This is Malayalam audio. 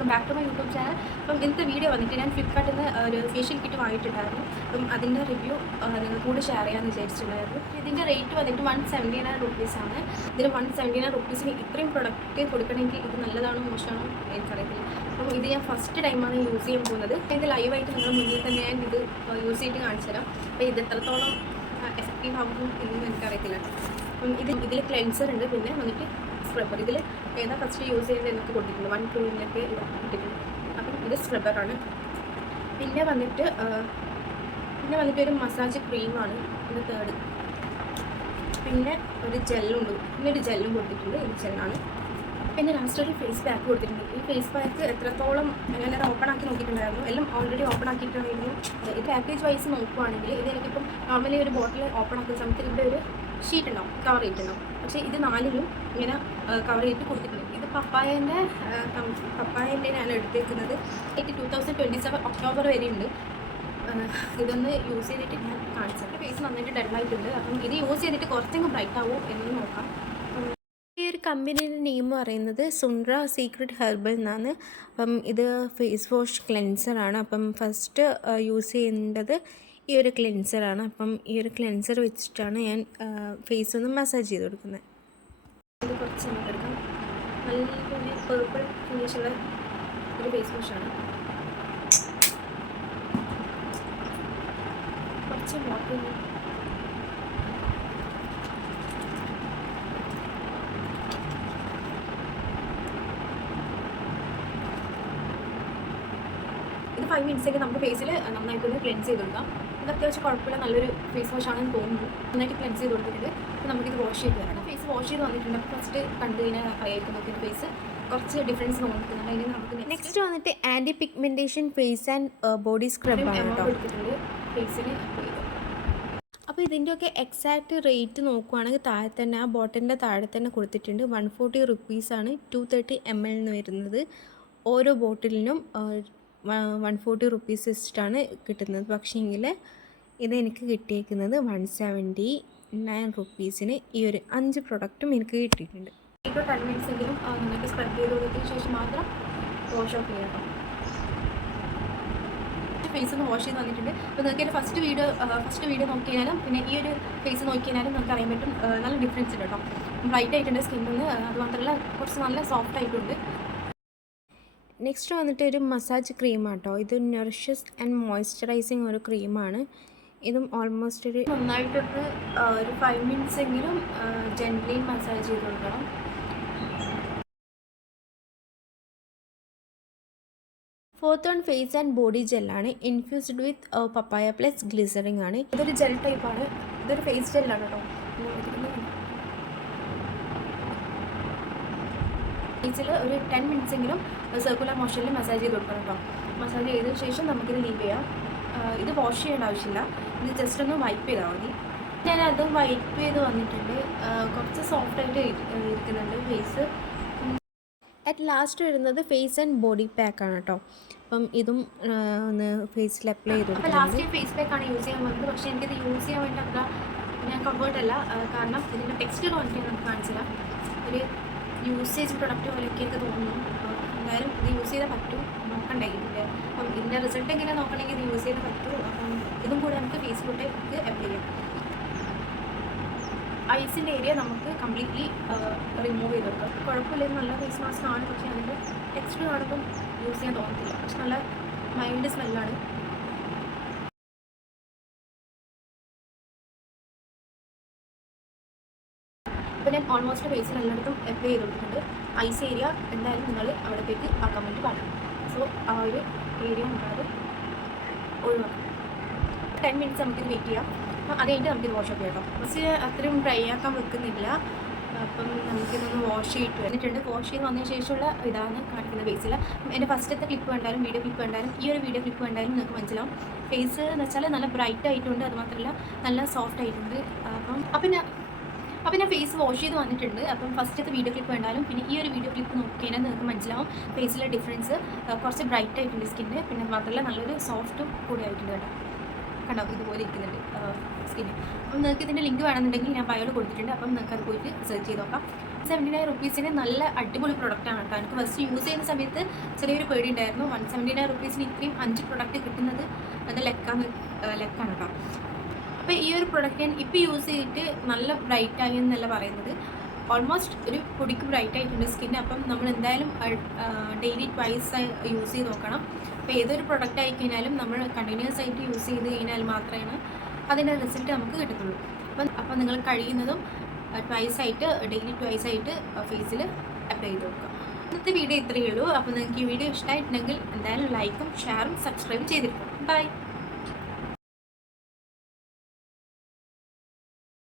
Welcome back to my YouTube channel. അപ്പം ഇന്നത്തെ വീഡിയോ വന്നിട്ട് ഞാൻ ഫ്ലിപ്കാർട്ടിൽ നിന്ന് ഒരു ഫേഷ്യൽ കിറ്റ് വാങ്ങിയിട്ടുണ്ടായിരുന്നു. അപ്പം അതിൻ്റെ റിവ്യൂ നിങ്ങൾ കൂടി ഷെയർ ചെയ്യാമെന്ന് വിചാരിച്ചിട്ടുണ്ടായിരുന്നു. ഇതിൻ്റെ റേറ്റ് വന്നിട്ട് 179 റുപ്പീസാണ്. ഇതിൽ 179 റുപ്പീസിന് ഇത്രയും പ്രൊഡക്റ്റ് കൊടുക്കണമെങ്കിൽ ഇത് നല്ലതാണോ മോശമാണോ എനിക്കറിയത്തില്ല. അപ്പം ഇത് ഞാൻ ഫസ്റ്റ് ടൈമാണ് യൂസ് ചെയ്യാൻ പോകുന്നത്. ഇത് ലൈവായിട്ട് നിങ്ങൾ മുന്നിൽ തന്നെ ഞാൻ ഇത് യൂസ് ചെയ്തിട്ട് കാണിച്ചു തരാം. അപ്പോൾ ഇത് എത്രത്തോളം എഫക്റ്റീവ് ആകും എന്നൊന്നും എനിക്കറിയത്തില്ല. അപ്പം ഇതിൽ ക്ലെൻസർ ഉണ്ട്, പിന്നെ വന്നിട്ട് സ്ക്രബ്ബർ. ഇതിൽ ഏതാ ഫസ്റ്റ് യൂസ് ചെയ്യേണ്ടത് എന്നൊക്കെ കൊടുത്തിട്ടുണ്ട്. 1, 2 എന്നൊക്കെ ഇത് ഇട്ടിട്ടുണ്ട്. അപ്പം ഇത് സ്ക്രബ്ബറാണ്. പിന്നെ വന്നിട്ട് ഒരു മസാജ് ക്രീമാണ്, ഇത് തേർഡ്. പിന്നെ ഒരു ജെല്ലുണ്ട്, പിന്നെ ഒരു ജെല്ലും കൊടുത്തിട്ടുണ്ട്, ഇത് ജെല്ലാണ്. പിന്നെ ലാസ്റ്റ് ഒരു ഫേസ് പാക്ക് കൊടുത്തിട്ടുണ്ട്. ഈ ഫേസ് പാക്ക് എത്രത്തോളം ഞാനത് ഓപ്പൺ ആക്കി നോക്കിയിട്ടുണ്ടായിരുന്നു, എല്ലാം ഓൾറെഡി ഓപ്പൺ ആക്കിയിട്ടുണ്ടായിരുന്നു. ഇത് പാക്കേജ് വൈസ് നോക്കുവാണെങ്കിൽ ഇത് എനിക്കിപ്പം നോർമലി ഒരു ബോട്ടിൽ ഓപ്പൺ ആക്കുന്ന സമയത്ത് ഇവിടെ ഒരു ഷീറ്റ് ഉണ്ടാവും, കവർ ചെയ്തിട്ടുണ്ടാവും. പക്ഷേ ഇത് 4ലും ഇങ്ങനെ കവർ ചെയ്തിട്ട് കൊടുത്തിട്ടുണ്ട്. ഇത് പപ്പായൻ്റെ ഞാൻ എടുത്തേക്കുന്നത് 2027 ഒക്ടോബർ വരെ ഉണ്ട്. ഇതൊന്ന് യൂസ് ചെയ്തിട്ട് ഞാൻ കാണിച്ചത്. ഫേസ് നന്നായിട്ട് ഡെഡായിട്ടുണ്ട്. അപ്പം ഇത് യൂസ് ചെയ്തിട്ട് കുറച്ചെങ്കിലും ബ്രൈറ്റ് ആവുമോ എന്ന് നോക്കാം. ഈ ഒരു കമ്പനിയുടെ നെയിം പറയുന്നത് സുൻഡ്ര സീക്രട്ട് ഹെർബൽ എന്നാണ്. അപ്പം ഇത് ഫേസ് വാഷ് ക്ലെൻസറാണ്. അപ്പം ഫസ്റ്റ് യൂസ് ചെയ്യേണ്ടത് ഈ ഒരു ക്ലെൻസറാണ്. അപ്പം ഈ ഒരു ക്ലെൻസർ വെച്ചിട്ടാണ് ഞാൻ ഫേസ് ഒന്ന് മസാജ് ചെയ്ത് കൊടുക്കുന്നത്. ഇത് കുറച്ച് നമുക്ക് എടുക്കാം. നല്ല പേർപ്പിൾ ഫിനിഷുള്ള ഒരു ഫേസ് വാഷാണ്. കുറച്ച് വാട്ടർ ഇത് 5 മിനിറ്റ്സൊക്കെ നമുക്ക് ഫേസിൽ നന്നായിട്ടൊന്ന് ക്ലെൻസ് ചെയ്ത് കൊടുക്കാം. ഇത് അത്യാവശ്യം കുഴപ്പമില്ല, നല്ലൊരു ഫേസ് വാഷാണെന്ന് തോന്നുന്നു. നന്നായിട്ട് ക്ലെൻസ് ചെയ്ത് കൊടുത്തിട്ടുണ്ട്. അപ്പോൾ നമുക്കിത് വാഷ് ചെയ്ത് തരണം. ഫേസ് വാഷ് ചെയ്ത് വന്നിട്ടുണ്ട്. അപ്പോൾ ഫസ്റ്റ് കണ്ടു കഴിഞ്ഞാൽ അറിയായിരിക്കും നോക്കിയ ഫേസ് കുറച്ച് ഡിഫറൻസ് നോക്കുന്നുണ്ട്. അതിന് നമുക്ക് നെക്സ്റ്റ് വന്നിട്ട് anti pigmentation face and body സ്ക്രബാണ് എടുത്തിട്ടുണ്ട് ഫേസിന്. അപ്പോൾ ഇതിൻ്റെയൊക്കെ എക്സാക്റ്റ് റേറ്റ് നോക്കുവാണെങ്കിൽ താഴെ തന്നെ ആ ബോട്ടിലിൻ്റെ താഴെ തന്നെ കൊടുത്തിട്ടുണ്ട്. 140 റുപ്പീസാണ് 230 ml എന്ന് വരുന്നത്. ഓരോ ബോട്ടിലിനും 140 റുപ്പീസ് വെച്ചിട്ടാണ് കിട്ടുന്നത്. പക്ഷേങ്കിൽ ഇതെനിക്ക് കിട്ടിയേക്കുന്നത് 179 റുപ്പീസിന് ഈ ഒരു 5 പ്രൊഡക്റ്റും എനിക്ക് കിട്ടിയിട്ടുണ്ട്. 8 to 10 മിനിറ്റ്സ് എങ്കിലും നിങ്ങൾക്ക് സ്പ്രെഡ് ചെയ്ത് കൊടുത്തതിന് ശേഷം മാത്രം വാഷ് ഓഫ് ചെയ്യണം. ഫേസ് ഒന്ന് വാഷ് ചെയ്ത് വന്നിട്ടുണ്ട്. അപ്പോൾ നിങ്ങൾക്ക് എൻ്റെ ഫസ്റ്റ് വീഡിയോ നോക്കി കഴിഞ്ഞാലും പിന്നെ ഈ ഒരു ഫേസ് നോക്കി കഴിഞ്ഞാലും നമുക്ക് അറിയാൻ പറ്റും നല്ല ഡിഫറൻസ് ഉണ്ട് കേട്ടോ. ബ്രൈറ്റ് ആയിട്ടുണ്ട് സ്കിന്നിന്, അതുമാത്രമല്ല കുറച്ച് നല്ല സോഫ്റ്റ് ആയിട്ടുണ്ട്. നെക്സ്റ്റ് വന്നിട്ട് ഒരു മസാജ് ക്രീമാണ് കേട്ടോ. ഇത് നറിഷസ് ആൻഡ് മോയ്സ്ചറൈസിങ് ഒരു ക്രീമാണ്. ഇതും ഓൾമോസ്റ്റ് ഒരു നന്നായിട്ടൊന്ന് ഒരു 5 മിനിറ്റ്സ് എങ്കിലും ജെൻ്റ്ലി മസാജ് ചെയ്ത് കൊടുക്കണം. Fourth one face and body ജെല്ലാണ്. Infused with papaya plus glycerin ആണ്. ഇതൊരു ജെൽ ടൈപ്പാണ്. ഇതൊരു ഫേസ് ജെല്ലാണ് കേട്ടോ. ഫേസിൽ ഒരു 10 മിനിറ്റ്സ് എങ്കിലും സർക്കുലർ മോഷനിൽ മസാജ് ചെയ്ത് കൊടുക്കണം കേട്ടോ. മസാജ് ചെയ്തതിന് ശേഷം നമുക്കിത് ലീവ് ചെയ്യാം. ഇത് വാഷ് ചെയ്യേണ്ട ആവശ്യമില്ല, ഇത് ജസ്റ്റ് ഒന്ന് വൈപ്പ് ചെയ്താൽ മതി. ഞാനത് വൈപ്പ് ചെയ്ത് വന്നിട്ടുണ്ട്. കുറച്ച് സോഫ്റ്റായിട്ട് ഇരിക്കുന്നുണ്ട് ഫേസ്. അറ്റ് ലാസ്റ്റ് വരുന്നത് ഫേസ് ആൻഡ് ബോഡി പാക്കാണ് കേട്ടോ. അപ്പം ഇതും ഒന്ന് ഫേസിൽ അപ്ലൈ ചെയ്ത് കൊടുക്കും. ലാസ്റ്റ് ഫേസ് പാക്കാണ് യൂസ് ചെയ്യാൻ വന്നത്. പക്ഷേ എനിക്കിത് യൂസ് ചെയ്യാൻ വേണ്ടി അത്ര ഞാൻ കംഫർട്ടല്ല. കാരണം ഇതിൻ്റെ ടെക്സ്ചർ വന്നിട്ട് നമുക്ക് കാണിച്ചു തരാം. ഒരു യൂസേജ് പ്രൊഡക്റ്റ് പോലെയൊക്കെ എനിക്ക് തോന്നുന്നു. എന്തായാലും ഇത് യൂസ് ചെയ്താൽ പറ്റും, നോക്കണ്ടേ ഇതിൻ്റെ. അപ്പം ഇതിൻ്റെ റിസൾട്ട് എങ്ങനെ നോക്കണമെങ്കിൽ ഇത് യൂസ് ചെയ്താൽ പറ്റും. അപ്പം ഇതും കൂടെ നമുക്ക് ഫേസിലോട്ടേക്ക് അപ്ലൈ ചെയ്യാം. ഐസിൻ്റെ ഏരിയ നമുക്ക് കംപ്ലീറ്റ്ലി റിമൂവ് ചെയ്ത് കൊടുക്കാം. കുഴപ്പമില്ല, നല്ല ഫേസ് മാസ്ക് ആണ്. പക്ഷേ അതിൻ്റെ ടെക്സ്ചർ കാണുമ്പം യൂസ് ചെയ്യാൻ തോന്നത്തില്ല. പക്ഷെ നല്ല മൈൽഡ് സ്മെല്ലാണ്. അപ്പോൾ ഞാൻ ഓൾമോസ്റ്റ് ഫേസിൽ എല്ലായിടത്തും അപ്ലൈ ചെയ്ത് കൊടുത്തിട്ടുണ്ട്. ഐസ് ഏരിയ എന്തായാലും നിങ്ങൾ അവിടത്തേക്ക് ആക്കാൻ വേണ്ടി പാടില്ല. സോ ആ ഒരു ഏരിയ നമ്മളത് ഒഴിവാക്കാം. 10 മിനിറ്റ്സ് നമുക്കിത് വെയിറ്റ് ചെയ്യാം. അപ്പം അത് കഴിഞ്ഞിട്ട് നമുക്കിത് വാഷ് ഓഫ് ചെയ്യാം കേട്ടോ. പക്ഷേ അത്രയും ഡ്രൈ ആക്കാൻ വെക്കുന്നില്ല. അപ്പം നമുക്കിതൊന്ന് വാഷ് ചെയ്തിട്ട് വന്നിട്ടുണ്ട്. വാഷ് ചെയ്ത് വന്നതിന് ശേഷമുള്ള ഇതാണ് കാണിക്കുന്ന ഫേസിൽ. എൻ്റെ ഫസ്റ്റത്തെ ക്ലിപ്പ് കണ്ടാലും വീഡിയോ ക്ലിപ്പ് കണ്ടാലും ഈ ഒരു വീഡിയോ ക്ലിപ്പ് കണ്ടാലും നിങ്ങൾക്ക് മനസ്സിലാവും. ഫേസ് എന്ന് വെച്ചാൽ നല്ല ബ്രൈറ്റ് ആയിട്ടുണ്ട്, അതുമാത്രമല്ല നല്ല സോഫ്റ്റ് ആയിട്ടുണ്ട്. അപ്പം ഞാൻ ഫേസ് വാഷ് ചെയ്ത് വന്നിട്ടുണ്ട്. അപ്പം ഫസ്റ്റത്തെ വീഡിയോ ക്ലിപ്പ് കണ്ടാലും പിന്നെ ഈ ഒരു വീഡിയോ ക്ലിപ്പ് നോക്കിയാൽ നിങ്ങൾക്ക് മനസ്സിലാവും ഫേസിലെ ഡിഫറൻസ്. കുറച്ച് ബ്രൈറ്റ് ആയിട്ടുണ്ട് സ്കിന്ന്, പിന്നെ മാത്രമല്ല നല്ലൊരു സോഫ്റ്റും കൂടി ആയിട്ടുണ്ട് കേട്ടോ. കണ്ടോ, ഇതുപോലെ ഇരിക്കുന്നുണ്ട് സ്കിന്ന്. അപ്പം നിങ്ങൾക്ക് ഇതിൻ്റെ ലിങ്ക് വേണമെന്നുണ്ടെങ്കിൽ ഞാൻ ബയോയിൽ കൊടുത്തിട്ടുണ്ട്. അപ്പം നിങ്ങൾക്ക് അത് പോയിട്ട് സെർച്ച് ചെയ്ത് നോക്കാം. ₹179 നല്ല അടിപൊളി പ്രൊഡക്റ്റാണ് കേട്ടോ. എനിക്ക് ഫസ്റ്റ് യൂസ് ചെയ്യുന്ന സമയത്ത് ചെറിയൊരു പേടി ഉണ്ടായിരുന്നു. ₹179 ഇത്രയും 5 പ്രൊഡക്റ്റ് കിട്ടുന്നത് അത് ലക്കാണ് കേട്ടോ. അപ്പോൾ ഈ ഒരു പ്രൊഡക്റ്റ് ഞാൻ ഇപ്പോൾ യൂസ് ചെയ്തിട്ട് നല്ല ബ്രൈറ്റ് ആയി എന്നല്ല പറയുന്നത്, ഓൾമോസ്റ്റ് ഒരു പൊടിക്ക് ബ്രൈറ്റ് ആയിട്ടുണ്ട് സ്കിൻ. അപ്പം നമ്മൾ എന്തായാലും ഡെയിലി ട്വൈസ് യൂസ് ചെയ്ത് നോക്കണം. അപ്പോൾ ഏതൊരു പ്രൊഡക്റ്റ് ആയി കഴിഞ്ഞാലും നമ്മൾ കണ്ടിന്യൂസ് ആയിട്ട് യൂസ് ചെയ്ത് കഴിഞ്ഞാൽ മാത്രമേ അതിൻ്റെ റിസൾട്ട് നമുക്ക് കിട്ടത്തുള്ളൂ. അപ്പം നിങ്ങൾ കഴിയുന്നതും ഡെയിലി ട്വൈസ് ആയിട്ട് ഫേസിൽ അപ്ലൈ ചെയ്ത് നോക്കുക. ഇന്നത്തെ വീഡിയോ ഇത്രയേ ഉള്ളൂ. അപ്പോൾ നിങ്ങൾക്ക് ഈ വീഡിയോ ഇഷ്ടമായിട്ടുണ്ടെങ്കിൽ എന്തായാലും ലൈക്കും ഷെയറും സബ്സ്ക്രൈബും ചെയ്തിരിക്കും. ബൈ.